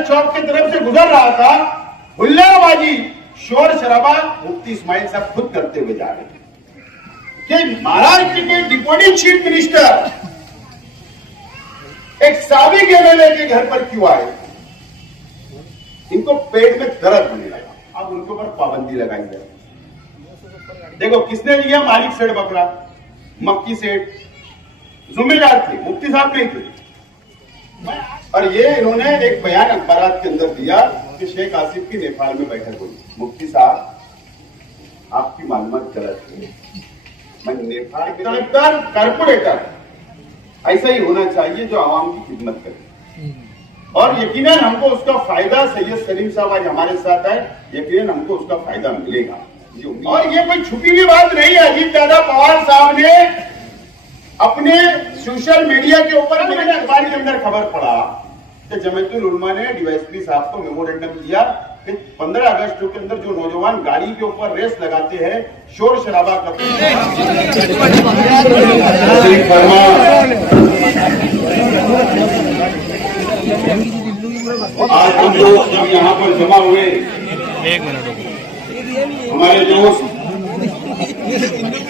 पैदल चौक की तरफ से गुजर रहा था, हुल्लाबाजी, शोर शराबा मुफ्ती इस्माइल साहब खुद करते हुए जा रहे थे कि महाराष्ट्र के डिप्टी चीफ मिनिस्टर एक साबिक एमएलए के घर पर क्यों आए। इनको पेट में दर्द होने लगा, अब उनके ऊपर पाबंदी लगाई जाए। देखो किसने लिया, मालिक सेठ बकरा, मक्की सेठ जिम्मेदार थे, मुफ्ती साहब नहीं थे। और ये इन्होंने एक बयान अखबारात के अंदर दिया कि शेख आसिफ की नेपाल में बैठक हुई। मुफ्ती साहब आपकी मालूमात गलत है, मैं नेपाल के कलेक्टर कारपोरेटर ऐसा ही होना चाहिए जो आवाम की खिदमत करे। और यकीनन हमको उसका फायदा, सैयद सलीम साहब आज हमारे साथ है, यकीनन हमको उसका फायदा मिलेगा। और ये कोई छुपी हुई बात नहीं है। अजीत दादा पवार साहब ने अपने सोशल मीडिया के ऊपर, मैंने अखबार के अंदर खबर पढ़ा कि जमीयतुल उलमा ने डीवाईएसपी साहब को मेमोरेंडम दिया कि 15 अगस्त के अंदर जो नौजवान गाड़ी के ऊपर रेस लगाते हैं, शोर शराबा करते हैं, आज हम लोग जब यहाँ पर जमा हुए, हमारे दोस्त,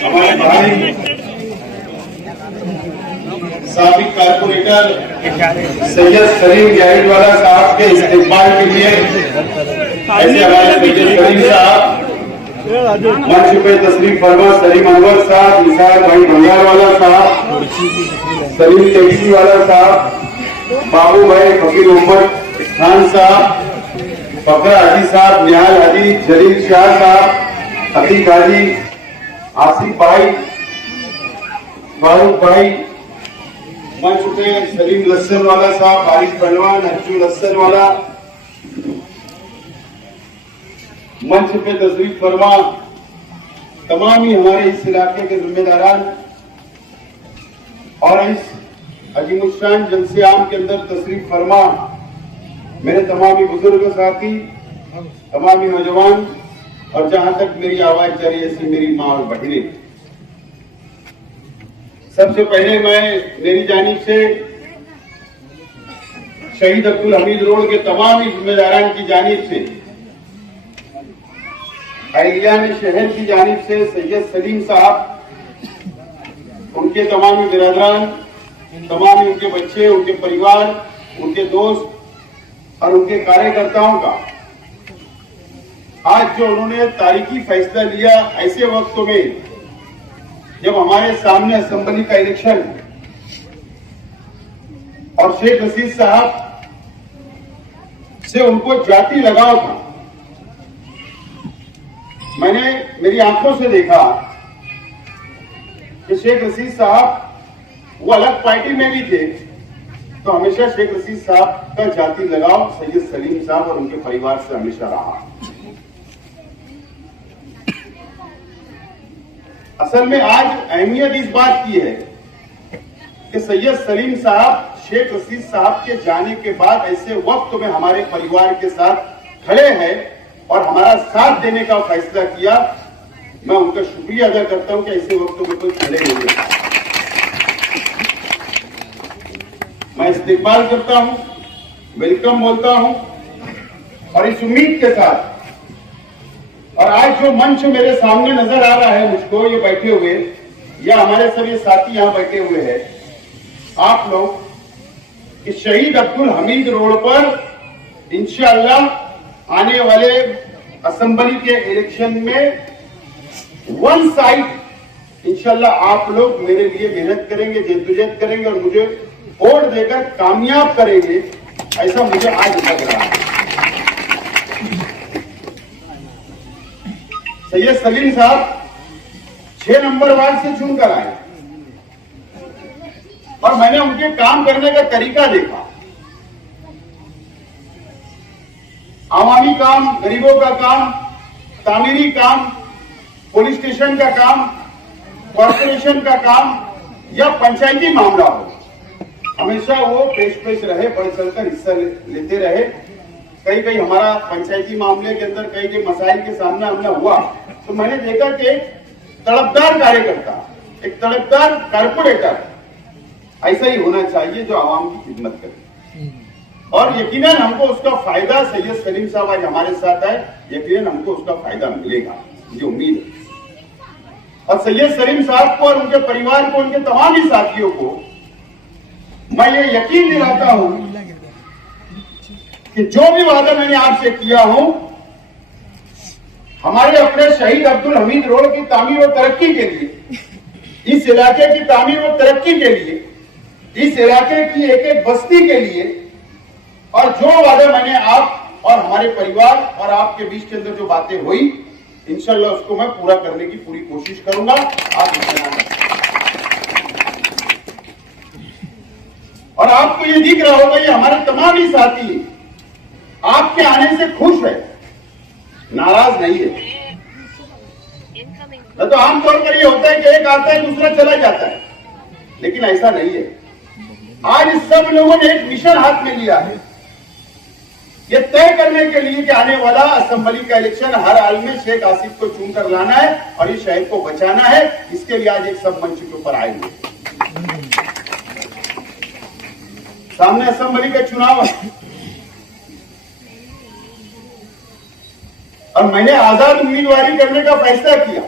हमारे भाई, साबिक कारपोरेटर सैयद सलीम जाहिदवाला साहब के इस्तेमाल के लिए ऐसे हमारे सैयद सलीम साहब मंच पे तशरीफ फरमा, सलीम अनवर साहब, निसार भाई बंगारवाला साहब, सलीम टैक्सी वाला साहब, बाबू भाई फकीर मोहम्मद खान साहब, फकरा हाजी साहब, निहाल हाजी, जलील शाह साहब, अतीक हाजी, आसिफ भाई, फारूक भाई, मंच पे सलीम लस्सन वाला साहब, बारिश पहलवान, अच्छू लस्सन वाला, मंच पे तशरीफ फरमा तमाम ही हमारे इस इलाके के जिम्मेदारान और इस अजीमुशान जलसे आम के अंदर तशरीफ फरमा मेरे तमाम ही बुजुर्ग साथी, तमाम ही नौजवान और जहां तक मेरी आवाज जा रही है ऐसी मेरी माँ और बहनें, सबसे पहले मैं मेरी जानिब से शहीद अब्दुल हमीद रोड के तमाम ही जिम्मेदारान की जानिब से, अहलियान शहर की जानिब से सैयद सलीम साहब, उनके तमाम ही बिरादरान, तमाम ही उनके बच्चे, उनके परिवार, उनके दोस्त और उनके कार्यकर्ताओं का आज जो उन्होंने तारीखी फैसला लिया, ऐसे वक्तों में जब हमारे सामने असेंबली का इलेक्शन और शेख रशीद साहब से उनको जाति लगाव था, मैंने मेरी आंखों से देखा कि शेख रशीद साहब वो अलग पार्टी में भी थे, तो हमेशा शेख रशीद साहब का जाति लगाव सैयद सलीम साहब और उनके परिवार से हमेशा रहा। असल में आज अहमियत इस बात की है कि सैयद सलीम साहब शेख रशीद साहब के जाने के बाद ऐसे वक्त में हमारे परिवार के साथ खड़े हैं और हमारा साथ देने का फैसला किया। मैं उनका शुक्रिया अदा करता हूं कि ऐसे वक्तों में कोई खड़े नहीं है। मैं इस्तेकबाल करता हूं, वेलकम बोलता हूं और इस उम्मीद के साथ, और आज जो मंच मेरे सामने नजर आ रहा है मुझको, ये बैठे हुए या हमारे सभी साथी यहां बैठे हुए हैं, आप लोग इस शहीद अब्दुल हमीद रोड पर इंशाअल्लाह आने वाले असेंबली के इलेक्शन में वन साइड इंशाअल्लाह आप लोग मेरे लिए मेहनत करेंगे, जद्दोजहद करेंगे और मुझे वोट देकर कामयाब करेंगे, ऐसा मुझे आज लग रहा है। सैयद सलीम साहब 6 नंबर वार्ड से चुनकर आए और मैंने उनके काम करने का तरीका देखा। आवामी काम, गरीबों का काम, तामीरी काम, पुलिस स्टेशन का काम, कॉर्पोरेशन का काम या पंचायती मामला हो, हमेशा वो पेश रहे, बढ़ चढ़कर हिस्सा लेते रहे। कई कई हमारा पंचायती मामले के अंदर कई कई मसाइल के सामना हमने हुआ, तो मैंने देखा कि एक तड़पदार कार्यकर्ता, एक तड़पदार कारपोरेटर ऐसा ही होना चाहिए जो आवाम की खिदमत करे। और यकीनन हमको उसका फायदा, सैयद सलीम साहब आज हमारे साथ है, यकीनन हमको उसका फायदा मिलेगा, मुझे उम्मीद है। और सैयद सलीम साहब को और उनके परिवार को, उनके तमाम ही साथियों को मैं ये यकीन दिलाता हूं कि जो भी वादा मैंने आपसे किया हूं, हमारे अपने शहीद अब्दुल हमीद रोड की तामीर और तरक्की के लिए, इस इलाके की तामीर और तरक्की के लिए, इस इलाके की एक एक बस्ती के लिए, और जो वादा मैंने आप और हमारे परिवार और आपके बीच के अंदर जो बातें हुई, इंशाल्लाह उसको मैं पूरा करने की पूरी कोशिश करूंगा। आप और आपको ये दिख रहा होगा, ये हमारे तमाम ही साथी आपके आने से खुश है, नाराज नहीं है। तो आमतौर पर ये होता है कि एक आता है दूसरा चला जाता है, लेकिन ऐसा नहीं है। आज सब लोगों ने एक मिशन हाथ में लिया है, ये तय करने के लिए कि आने वाला असेंबली का इलेक्शन हर हाल में शेख आसिफ को चुनकर लाना है और इस शहर को बचाना है। इसके लिए आज एक सब मंच के ऊपर आए हुए, सामने असेंबली का चुनाव है और मैंने आजाद उम्मीदवारी करने का फैसला किया।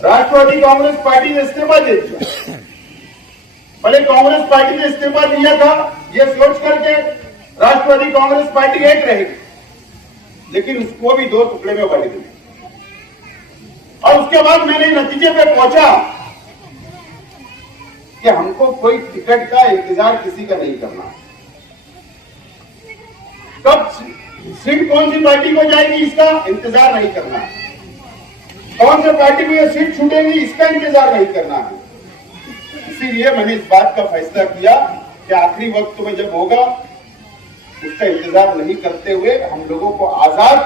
राष्ट्रवादी कांग्रेस पार्टी ने इस्तीफा दे दिया। पहले कांग्रेस पार्टी ने इस्तीफा दिया था ये सोच करके राष्ट्रवादी कांग्रेस पार्टी एक रहेगी, लेकिन उसको भी दो टुकड़े में बांट दिया। और उसके बाद मैंने नतीजे पे पहुंचा कि हमको कोई टिकट का इंतजार किसी का नहीं करना। कब सीट कौन सी पार्टी को जाएगी इसका इंतजार नहीं करना है, कौन से पार्टी को यह सीट छूटेगी इसका इंतजार नहीं करना है। इसीलिए मैंने इस बात का फैसला किया कि आखिरी वक्त में जब होगा उसका इंतजार नहीं करते हुए हम लोगों को आजाद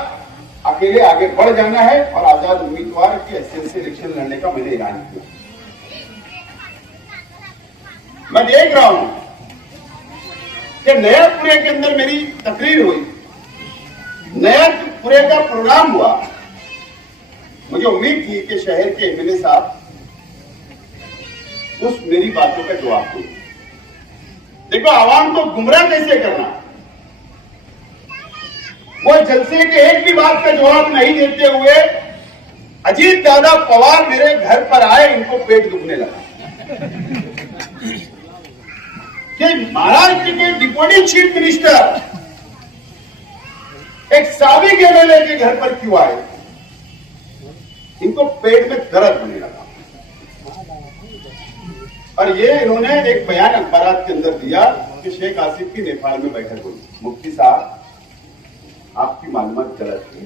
अकेले आगे बढ़ जाना है और आजाद उम्मीदवार की हैसियत से इलेक्शन लड़ने का मैंने ऐलान किया। मैं देख रहा हूं कि नयापुरे के अंदर मेरी तकरीर हुई, नयापुरे का प्रोग्राम हुआ। मुझे उम्मीद थी कि शहर के एमएलए साहब उस मेरी बातों का जवाब दें। देखो, आवाम को गुमराह कैसे करना, वो जलसे के एक भी बात का जवाब नहीं देते हुए अजीत दादा पवार मेरे घर पर आए, इनको पेट दुखने लगा कि महाराष्ट्र के डिप्टी चीफ मिनिस्टर एक साबिक एमएलए के घर पर क्यों आए, इनको पेट में दर्द होने लगा। और ये इन्होंने एक बयान अखबारात के अंदर दिया कि शेख आसिफ की नेपाल में बैठक हुई। मुफ्ती साहब, आपकी मालूमात गलत है,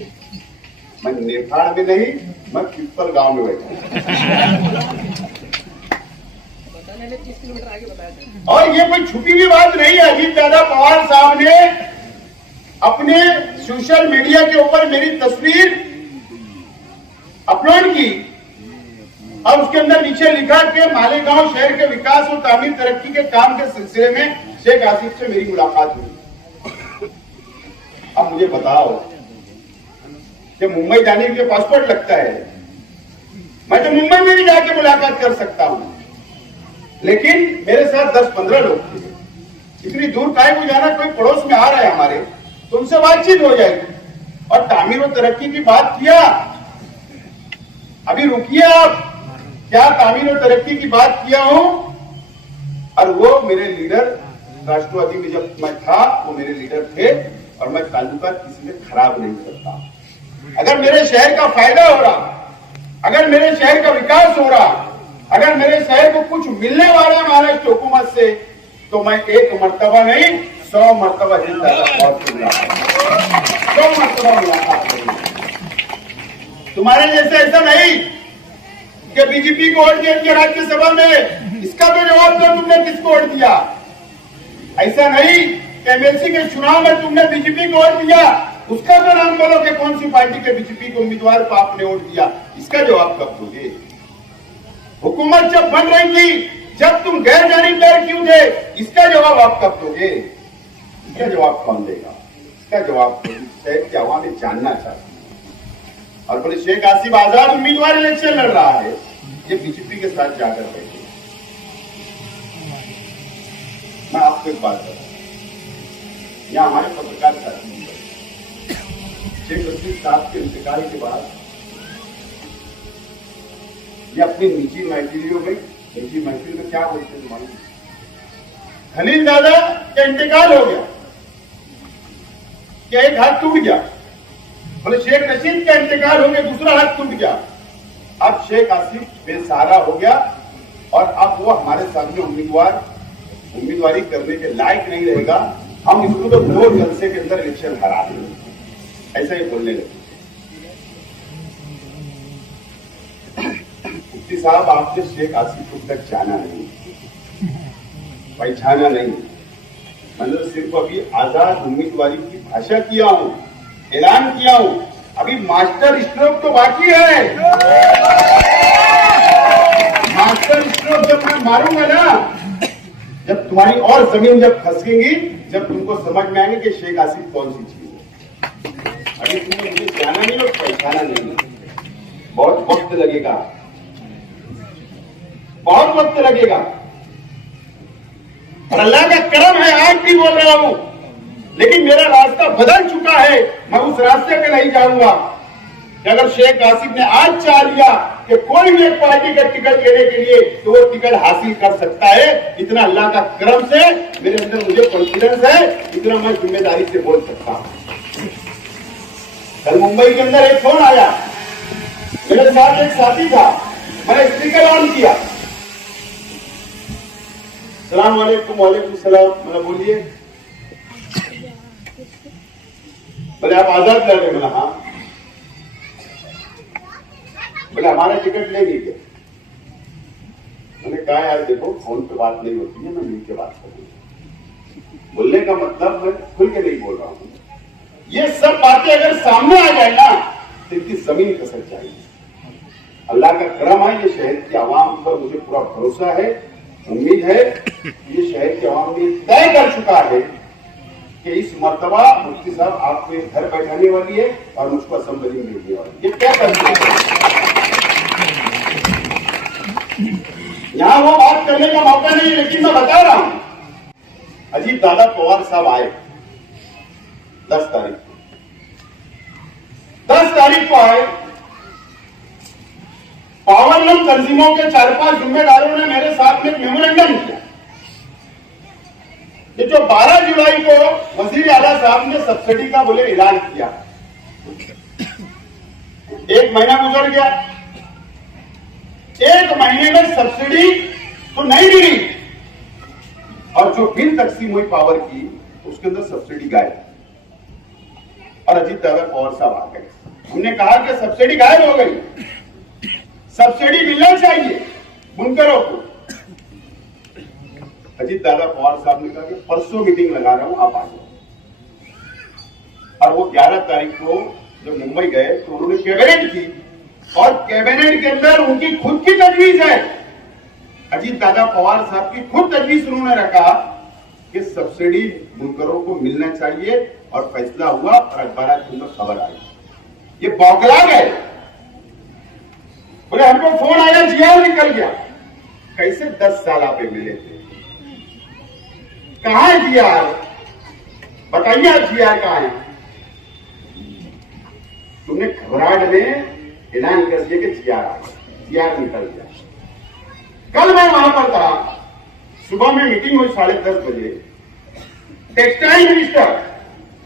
मैं नेपाल में नहीं, मैं पिपल गांव में बैठा। और ये कोई छुपी भी बात नहीं है। अजीत दादा पवार साहब ने अपने सोशल मीडिया के ऊपर मेरी तस्वीर अपलोड की और उसके अंदर नीचे लिखा कि मालेगांव शहर के विकास और तामीर तरक्की के काम के सिलसिले में शेख आसिफ से मेरी मुलाकात हुई। अब मुझे बताओ कि मुंबई जाने के लिए पासपोर्ट लगता है, मैं तो मुंबई में भी जाके मुलाकात कर सकता हूं, लेकिन मेरे साथ 10-15 लोग थे। इतनी दूर काहे को जाना, कोई पड़ोस में आ रहा है हमारे, तो उनसे बातचीत हो जाएगी। और तामीर और तरक्की की बात किया, अभी रुकिए आप, क्या तामीर और तरक्की की बात किया हूं। और वो मेरे लीडर, राष्ट्रवादी में जब मैं था वो मेरे लीडर थे और मैं ताल्लुकात किसी से खराब नहीं करता। अगर मेरे शहर का फायदा हो रहा, अगर मेरे शहर का विकास हो रहा, अगर मेरे शहर को कुछ मिलने वाला है महाराष्ट्र हुकूमत से, तो मैं एक मर्तबा नहीं 100 मर्तबा जिंदा 100 मर्तबा मुलाकात करूंगा। तुम्हारे जैसे ऐसा नहीं कि बीजेपी को वोट दिया राज्यसभा में, इसका तो जवाब दो, तुमने किसको वोट दिया। ऐसा नहीं कि एमएलसी के चुनाव में तुमने बीजेपी को वोट दिया, उसका तो नाम बोलो कि कौन सी पार्टी के बीजेपी के उम्मीदवार को आपने वोट दिया, इसका जवाब कब दोगे। हुकूमत जब बन रही थी, जब तुम गैर जानिबदार क्यों थे, इसका जवाब आप कब दोगे, इसका जवाब कौन देगा, इसका जवाब शहर की आवाम जानना चाहती है। और बोले शेख आसिफ आजाद उम्मीदवार इलेक्शन लड़ रहा है, ये बीजेपी के साथ जाकर बैठे। मैं आपको एक बात बताऊं, या हमारे पत्रकार साथी शेख रशीद साहब के इंतकाल के बाद ये अपनी निजी महफिलों में, निजी महफिल में क्या बोलते हैं मालूम? खलील दादा का इंतकाल हो गया, क्या एक हाथ टूट गया? बोले शेख रशीद का इंतकाल हो गया, दूसरा हाथ टूट गया। अब शेख आसिफ बेसहारा हो गया और अब वो हमारे सामने उम्मीदवारी करने के लायक नहीं रहेगा, हम इसको तो 2 जलसे के अंदर इलेक्शन हरा देंगे, ऐसा ही बोलने लगे। मुफ्ती साहब, आपने शेख आसिफ को तक जाना नहीं, पहचाना नहीं, मतलब सिर्फ अभी आजाद उम्मीदवारी की भाषा किया हूं, ऐलान किया हूं, अभी मास्टर स्ट्रोक तो बाकी है। मास्टर स्ट्रोक जब मैं मारूंगा ना, जब तुम्हारी और जमीन जब खसकेंगी, जब तुमको समझ में आएंगे कि शेख आसिफ कौन सी चीज है। अभी तुमने मुझे जाना नहीं और पहचाना नहीं, बहुत वक्त लगेगा, बहुत वक्त लगेगा। और अल्लाह का करम है, आज भी बोल रहा हूं, लेकिन मेरा रास्ता बदल चुका है, मैं उस रास्ते पे नहीं जाऊंगा कि अगर शेख आसिफ ने आज चाह लिया कि कोई भी एक पार्टी का टिकट लेने के लिए, तो वो टिकट हासिल कर सकता है। इतना अल्लाह का करम से मेरे अंदर मुझे कॉन्फिडेंस है, इतना मैं जिम्मेदारी से बोल सकता हूं। कल मुंबई के अंदर एक फोन आया, मेरे साथ एक साथी था, मैंने स्पीकर ऑन किया, सलाम वालेकुम। वालेकुम सलाम। मैंने बोलिए, बोले आप आजाद लड़ रहे? बोला हाँ। बोले हमारा टिकट ले लीजिए। मैंने कहा यार देखो, फोन पे बात नहीं होती है, मैं मिल के बात करूंगा। बोलने का मतलब मैं खुल के नहीं बोल रहा हूं। ये सब बातें अगर सामने आ जाए ना, तो इनकी जमीन खसक जाएगी। अल्लाह का करम है, ये शहर की आवाम पर मुझे पूरा भरोसा है, उम्मीद है। ये शहर की आवाम ने तय कर चुका है कि इस मर्तबा मुफ्ती साहब आपको घर बैठाने वाली है और मुझको असेंबली में भेजने वाली है। ये क्या करते हैं? यहां वो बात करने का मौका नहीं है, लेकिन मैं बता रहा हूं, अजीत दादा पवार साहब आए 10 तारीख को, 10 तारीख को आए। पावरलूम तंजीमों के 4-5 जिम्मेदारों ने मेरे साथ में मेमोरेंडम किया। ये जो 12 जुलाई को वजीर आला साहब ने सब्सिडी का बोले ऐलान किया, 1 महीना गुजर गया, 1 महीने में सब्सिडी तो नहीं मिली, और जो बिल तकसीम हुई पावर की, उसके अंदर सब्सिडी गायब। और अजीत दादा पवार साहब आ गए। हमने कहा कि सब्सिडी गायब हो गई, सब्सिडी मिलना चाहिए बुनकरों को। अजीत दादा पवार साहब ने कहा कि परसों मीटिंग लगा रहा हूं, आप आ जाओ। और वो 11 तारीख को जब मुंबई गए तो उन्होंने कैबिनेट की, और कैबिनेट के अंदर उनकी खुद की तजवीज है, अजीत दादा पवार साहब की खुद तजवीज उन्होंने रखा कि सब्सिडी बुनकरों को मिलना चाहिए, और फैसला हुआ और अखबार के अंदर खबर आई। ये बौखला गए, बोले हमको फोन आया, जीआर निकल गया। कैसे 10 साल आप मिले थे? कहां है जीआर? बताइए आप, जीआर कहां है? तुमने घबराहट में ऐलान कर दिया कि जीआर आ गया, जीआर निकल गया। कल मैं वहां पर था, सुबह में मीटिंग हुई 10:30 बजे। टेक्सटाइल मिनिस्टर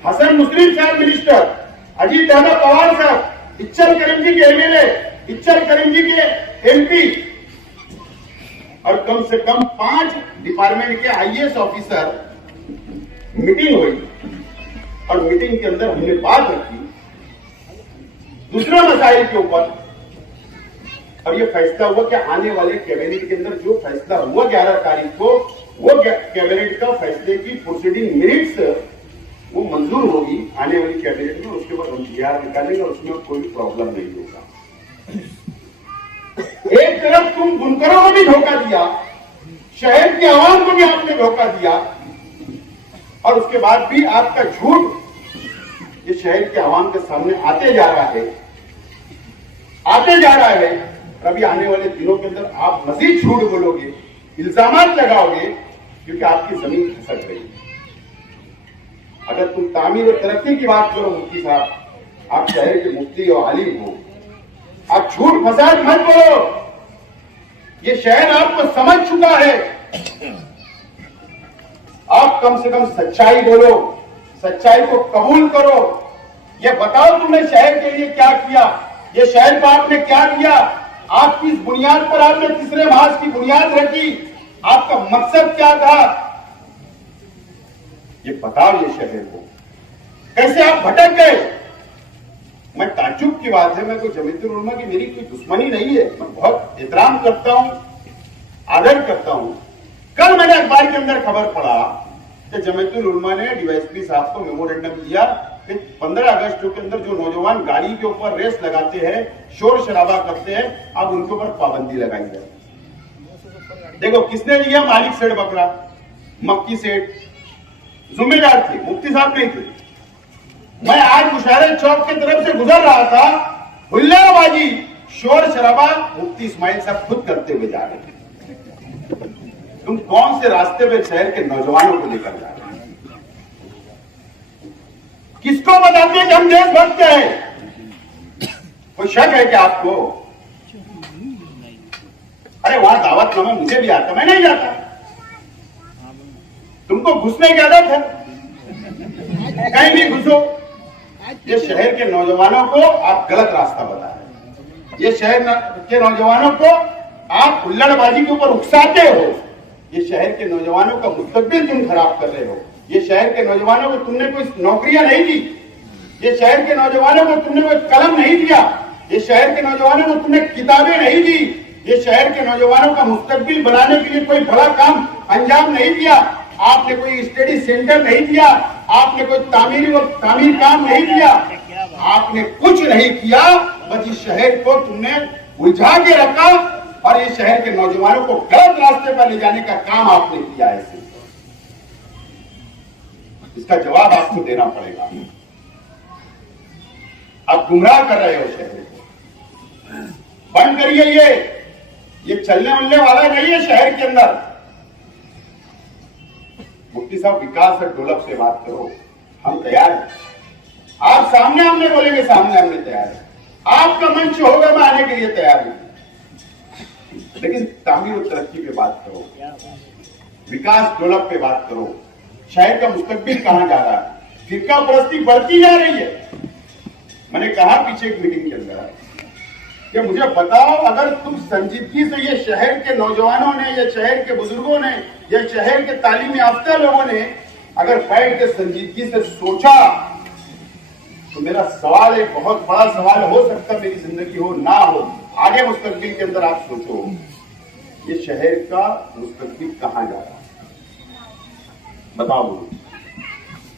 हसन मुस्लिम साहब मिनिस्टर, अजीत दादा पवार साहब, इच्चल करीमजी के एमएलए, इच्चल करीमजी के एमपी, और कम से कम 5 डिपार्टमेंट के आईएएस ऑफिसर मीटिंग हुई। और मीटिंग के अंदर हमने बात रखी दूसरे मसाइल के ऊपर, और ये फैसला हुआ कि आने वाले कैबिनेट के अंदर जो फैसला हुआ 11 तारीख को, वो कैबिनेट का फैसले की प्रोसीडिंग मिनट्स वो मंजूर होगी आने वाली कैबिनेट में। उसके बाद हम जीआर निकालेंगे और उसमें कोई प्रॉब्लम नहीं होगा। एक तरफ तुम बुनकरों को भी धोखा दिया, शहर की आवाम को भी आपने धोखा दिया, और उसके बाद भी आपका झूठ ये शहर के आवाम के सामने आते जा रहा है, आते जा रहा है। अभी आने वाले दिनों के अंदर आप मजीद झूठ बोलोगे, इल्जामात लगाओगे, क्योंकि आपकी जमीन खसक रही है। अगर तुम तामीर और तरक्की की बात करो मुफ्ती साहब, आप शहर के मुफ्ती और आलिम हो, आप झूठ फसाद मत बोलो। ये शहर आपको समझ चुका है। आप कम से कम सच्चाई बोलो, सच्चाई को कबूल करो। ये बताओ तुमने शहर के लिए क्या किया, ये शहर पर आपने क्या किया, आप किस बुनियाद पर आपने तीसरे मास की बुनियाद रखी, आपका मकसद क्या था, ये बताओ। ये शहर को कैसे आप भटक गए। मैं ताज्जुब की बात है, मैं कोई जमीयतुल उलमा की मेरी कोई दुश्मनी नहीं है, मैं बहुत एहतराम करता हूं, आदर करता हूं। कल मैंने अखबार के अंदर खबर पढ़ा कि जमीयतुल उलमा ने डीवाईएसपी साहब को मेमोरेंडम दिया कि 15 अगस्त के अंदर जो नौजवान गाड़ी के ऊपर रेस लगाते हैं, शोर शराबा करते हैं, अब उनके ऊपर पाबंदी लगाई जाए। देखो किसने दिया, मालिक सेठ बकरा, मक्की सेठ जिम्मेदार थे, मुफ्ती साहब नहीं थे। मैं आज मुशायरे चौक की तरफ से गुजर रहा था, हुल्लाबाजी शोर शराबा मुफ्ती इस्माइल साहब खुद करते हुए जा रहे थे। तुम कौन से रास्ते पे शहर के नौजवानों को लेकर जा रहे हैं? किसको बताते हैं कि हम देशभक्त हैं? कोई शक है कि आपको? अरे वहां दावतनामा मुझे भी आता, मैं नहीं जाता। तुमको घुसने की आदत है, कहीं भी घुसो। ये शहर के नौजवानों को आप गलत रास्ता बता रहे हैं। ये शहर के नौजवानों को आप हुल्लड़बाजी के ऊपर उकसाते हो। ये शहर के नौजवानों का मुस्तकबिल तुम खराब कर रहे हो। ये शहर के नौजवानों को तुमने कोई नौकरियां नहीं दी, ये शहर के नौजवानों को तुमने कोई कलम नहीं दिया, ये शहर के नौजवानों को तुमने किताबें नहीं दी, ये शहर के नौजवानों का मुस्तकबिल बनाने के लिए कोई बड़ा काम अंजाम नहीं दिया। आपने कोई स्टडी सेंटर नहीं दिया, आपने कोई तामीर काम नहीं दिया, आपने कुछ नहीं किया। बस इस शहर को तुमने उलझा के रखा और इस शहर के नौजवानों को गलत रास्ते पर ले जाने का काम आपने किया है। इसका जवाब आपको देना पड़ेगा। आप गुमराह कर रहे हो शहर को, बंद करिए। ये चलने मिलने वाला नहीं है शहर के अंदर। मुफ्ती साहब विकास और डेवलप से बात करो, हम तैयार हैं। आप सामने हमने बोलेंगे, सामने हमने तैयार है। आपका मंच होगा, मैं आने के लिए तैयार हूं। लेकिन तामीर और तरक्की पे बात करो, विकास डेवलप पे बात करो। शहर का मुस्तकबिल कहां जा रहा है? फिरका परस्ती बढ़ती जा रही है। मैंने कहा पीछे एक मीटिंग के अंदर कि मुझे बताओ, अगर तुम संजीदगी से ये शहर के नौजवानों ने, ये शहर के बुजुर्गों ने, ये शहर के तालीम याफ्ता लोगों ने अगर बैठ के संजीदगी से सोचा, तो मेरा सवाल एक बहुत बड़ा सवाल हो सकता, मेरी जिंदगी हो ना हो, आगे मुस्तकबिल के अंदर आप सोचो, ये शहर का मुस्तकबिल कहां जा रहा है? बताओ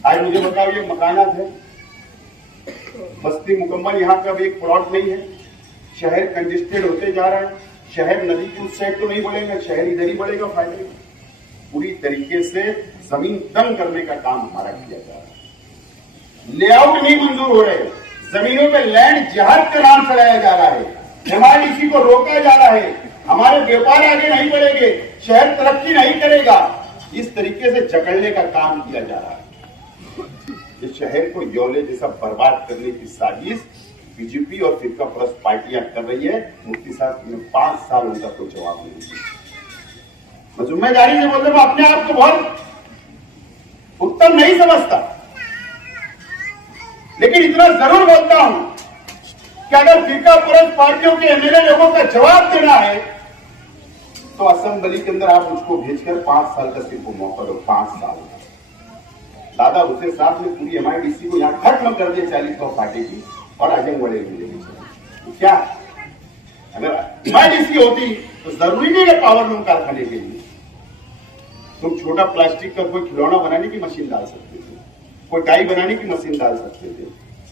आज मुझे बताओ। ये मकानात है, बस्ती मुकम्मल यहाँ का भी एक प्लॉट नहीं है। शहर कंजेस्टेड होते जा रहा है। शहर नदी की उस साइड तो नहीं बढ़ेगा, शहर इधर ही बढ़ेगा फायदे। पूरी तरीके से जमीन तंग करने का काम हमारा किया जा रहा है। लेआउट नहीं मंजूर हो रहे, जमीनों पे लैंड जिहाद के नाम चलाया जा रहा है, एमआईडीसी को रोका जा रहा है, हमारे व्यापार आगे नहीं बढ़ेंगे, शहर तरक्की नहीं करेगा। इस तरीके से जकड़ने का काम किया जा रहा है। इस शहर को यौले जैसा बर्बाद करने की साजिश बीजेपी और फिरका परस्त पार्टियां कर रही है। मुफ्ती साहब ने 5 साल उनका कोई जवाब नहीं दिया। मैं जिम्मेदारी से बोल रहा हूं, अपने आप को बहुत उत्तम नहीं समझता, लेकिन इतना जरूर बोलता हूं कि अगर फिरका परस्त पार्टियों के एमएलए लोगों का जवाब देना है, तो असेंबली के अंदर आप उसको भेजकर 5 साल का सिर्फ मौका दो। 5 साल दादा हुसैन साहब ने पूरी एमआईडीसी को यहां खत्म कर दिया, 40 फाटे की, और आजमगढ़े तो क्या अगर एमआईडीसी होती तो जरूरी नहीं है पावर लूम कारखाने के लिए। तुम छोटा प्लास्टिक का कोई खिलौना बनाने की मशीन डाल सकते थे, कोई टाई बनाने की मशीन डाल सकते थे,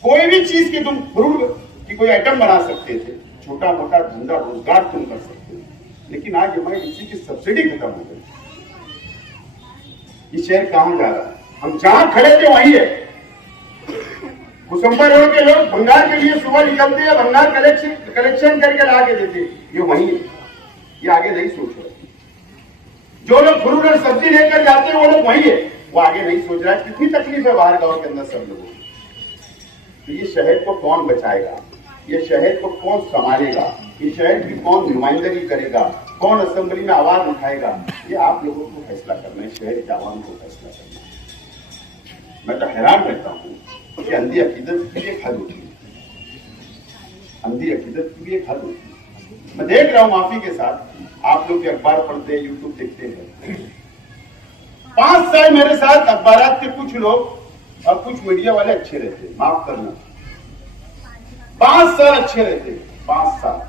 कोई भी चीज की तुम फ्रूट की कोई आइटम बना सकते थे, छोटा मोटा धंधा रोजगार तुम कर सकते थे। लेकिन आज एमआईडीसी की सब्सिडी खत्म हो गई। ये शहर कहां जा रहा है? हम जहां खड़े थे वहीं है। कुसुम्बा रोड के लोग भंगार के लिए सुबह निकलते हैं, भंगार कलेक्शन करके ला के देते, ये वहीं है। ये आगे नहीं सोच रहे। जो लोग फ्रूट और सब्जी लेकर जाते हैं वो लोग वहीं है। वो आगे नहीं सोच रहा है। कितनी तकलीफ है बाहर गांव के अंदर सब लोगों को। तो ये शहर को कौन बचाएगा, ये शहर को कौन संभालेगा, ये शहर की कौन नुमाइंदगी करेगा, कौन असेंबली में आवाज उठाएगा, ये आप लोगों को फैसला करना है, शहर के आवाम को फैसला करना है। मैं तो हैरान रहता हूं कि अंधी अकीदत की एक हद होती है, अंधी अकीदत की भी एक हद होती है। मैं देख रहा हूं माफी के साथ, आप लोग अखबार पढ़ते हैं, यूट्यूब देखते हैं। 5 साल मेरे साथ अखबारात के कुछ लोग और कुछ मीडिया वाले अच्छे रहते, माफ करना, 5 साल अच्छे रहते, 5 साल।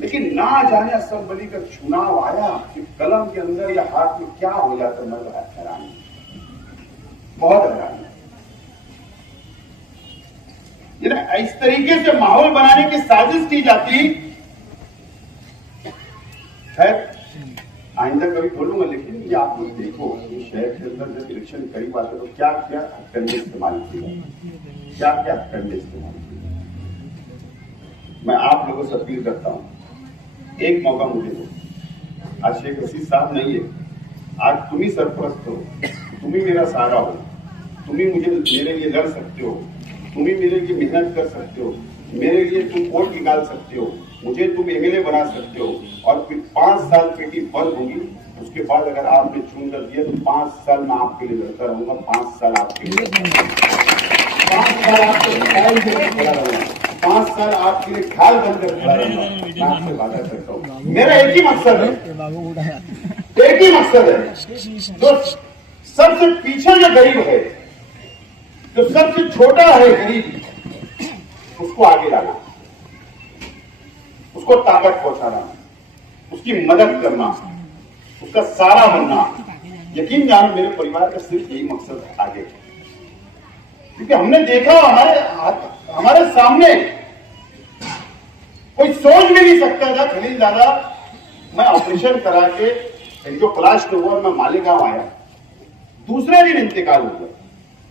लेकिन ना जाने असेंबली का चुनाव आया कि कलम के अंदर या हाथ में क्या हो जाता, मैं हैरान, बहुत हैरान। इस तरीके से माहौल बनाने की साजिश की जाती है। आइंदा कभी बोलूंगा, लेकिन ये आप लोग देखो, ये शहर के अंदर जब इलेक्शन करीब आते तो क्या क्या हथकंडे इस्तेमाल किए, क्या क्या हथकंडे इस्तेमाल किए। मैं आप लोगों से अपील करता हूं, एक मौका मुझे दो। आज शेख रशीद साहब नहीं है, आज तुम ही सरपरस्त हो, तुम ही मेरा सहारा हो, तुम ही मुझे मेरे लिए लड़ सकते हो, तुम ही मेरे लिए मेहनत कर सकते हो, मेरे लिए तुम वोट निकाल सकते हो, मुझे तुम एमएलए बना सकते हो। और फिर 5 साल पेटी बंद होगी, उसके बाद अगर आपने चुन कर दिया तो 5 साल मैं आपके लिए लड़ता रहूंगा, 5 साल आपके लिए, 5 साल आपके खड़ा रहूंगा, 5 साल आपके लिए ख्याल बनकर खड़ा रहूंगा। मैं आपसे वादा करता हूँ, मेरा एक ही मकसद है, एक ही मकसद है, जो सबसे पीछे जो गरीब है, जो सबसे छोटा है गरीब, उसको आगे लाना, उसको ताकत पहुंचाना, उसकी मदद करना, उसका सहारा बनना। यकीन जानो मेरे परिवार का सिर्फ यही मकसद है आगे, क्योंकि हमने देखा हमारे सामने कोई सोच भी नहीं सकता था। खलील दादा, मैं ऑपरेशन करा के एंजियोप्लास्ट हुआ और मैं मालेगांव आया, दूसरे दिन इंतकाल हो गया।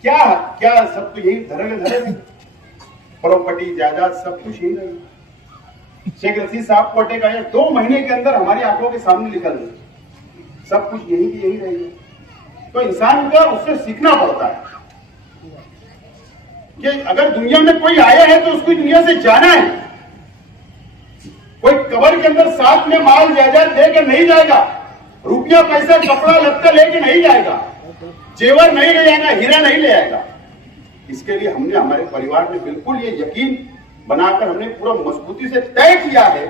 क्या क्या सब तो यही धरे प्रॉपर्टी जायदाद सब कुछ यही रही। शेख रशीद साहब को अटैक आया, 2 महीने के अंदर हमारी आंखों के सामने निकल गए, सब कुछ यही की यही रहेगी। तो इंसान को उससे सीखना पड़ता है कि अगर दुनिया में कोई आया है तो उसको दुनिया से जाना है। कोई कबर के अंदर साथ में माल जायदाद लेके नहीं जाएगा, रुपया पैसा कपड़ा लत्ता लेके नहीं जाएगा, जेवर नहीं ले जाएगा, हीरा नहीं ले आएगा। इसके लिए हमने हमारे परिवार में बिल्कुल ये यकीन बनाकर हमने पूरा मजबूती से तय किया है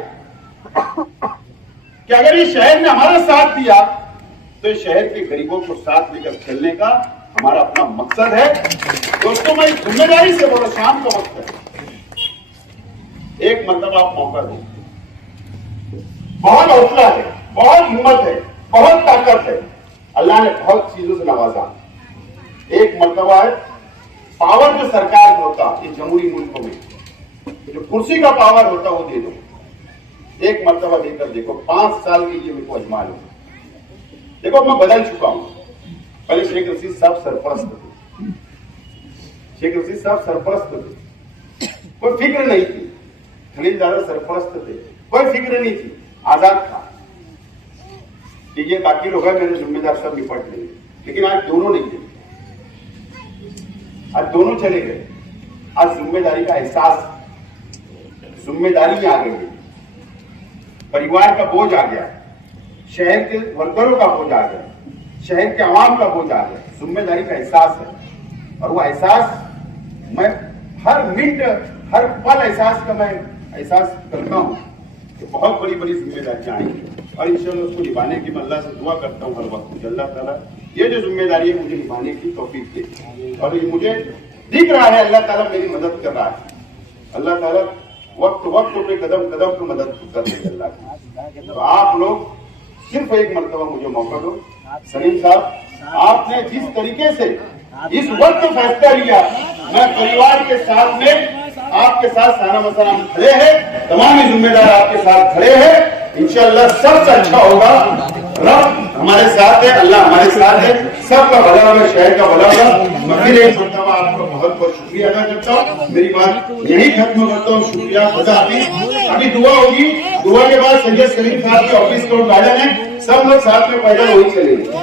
कि अगर ये शहर ने हमारा साथ दिया तो इस शहर के गरीबों को साथ लेकर चलने का हमारा अपना मकसद है। दोस्तों, मैं जिम्मेदारी से बोलो, शाम का वक्त है, एक मतलब आप मौका दो। बहुत हौसला है, बहुत हिम्मत है, बहुत ताकत है, अल्लाह ने बहुत चीजों से नवाजा। एक मर्तबा है, पावर जो सरकार को होता है जमहूरी मुल्कों में, जो कुर्सी का पावर होता वो दे दो, एक मर्तबा देकर देखो, 5 साल के लिए मेरे को अजमा लो। देखो मैं बदल चुका हूं। पहले शेख रशीद साहब सरपरस्त थे, शेख रशीद साहब सरपरस्त थे, कोई फिक्र नहीं थी। खलील दादा सरपरस्त थे, कोई फिक्र नहीं थी, आजाद था कि ये बाकी लोग हैं, मेरे जिम्मेदार सब निपट लेंगे। लेकिन आज दोनों नहीं थे, आज दोनों चले गए। आज जिम्मेदारी का एहसास, जिम्मेदारी आ गई, परिवार का बोझ आ गया, शहर के वर्करों का बोझ आ गया, शहर के आवाम का बोझ आ गया, जिम्मेदारी का एहसास है। और वो एहसास मैं हर मिनट हर पल एहसास करता हूं कि बहुत बड़ी बड़ी जिम्मेदारियां आएंगी और इंशाल्लाह उसको निभाने की मैं अल्लाह से दुआ करता हूं हर वक्त, अल्लाह ताला ये जो जिम्मेदारी है मुझे निभाने की तौफीक दे। और ये मुझे दिख रहा है अल्लाह ताला मेरी मदद कर रहा है, अल्लाह ताला वक्त वक्त पे कदम कदम पे मदद कर रहे हैं अल्लाह की। तो आप लोग सिर्फ एक मर्तबा मुझे मौका दो। सलीम साहब, आपने जिस तरीके से इस वक्त फैसला लिया, मैं परिवार के साथ में आपके साथ साना मसाना खड़े हैं, तमाम जिम्मेदार आपके साथ खड़े हैं। इंशाअल्लाह सबसे अच्छा होगा, रब हमारे साथ है, अल्लाह हमारे साथ है, सबका भला होगा, शहर का भला होगा। मैं फिर एक मरतबा आपका बहुत बहुत शुक्रिया अदा करता हूँ। मेरी बात यही खत्म करता हूँ, शुक्रिया, खुदा हाफिज। अभी दुआ होगी, दुआ के बाद सैयद सलीम साहब के ऑफिस को उद्घाटन है, सब लोग साथ में पैदल वही चलेंगे।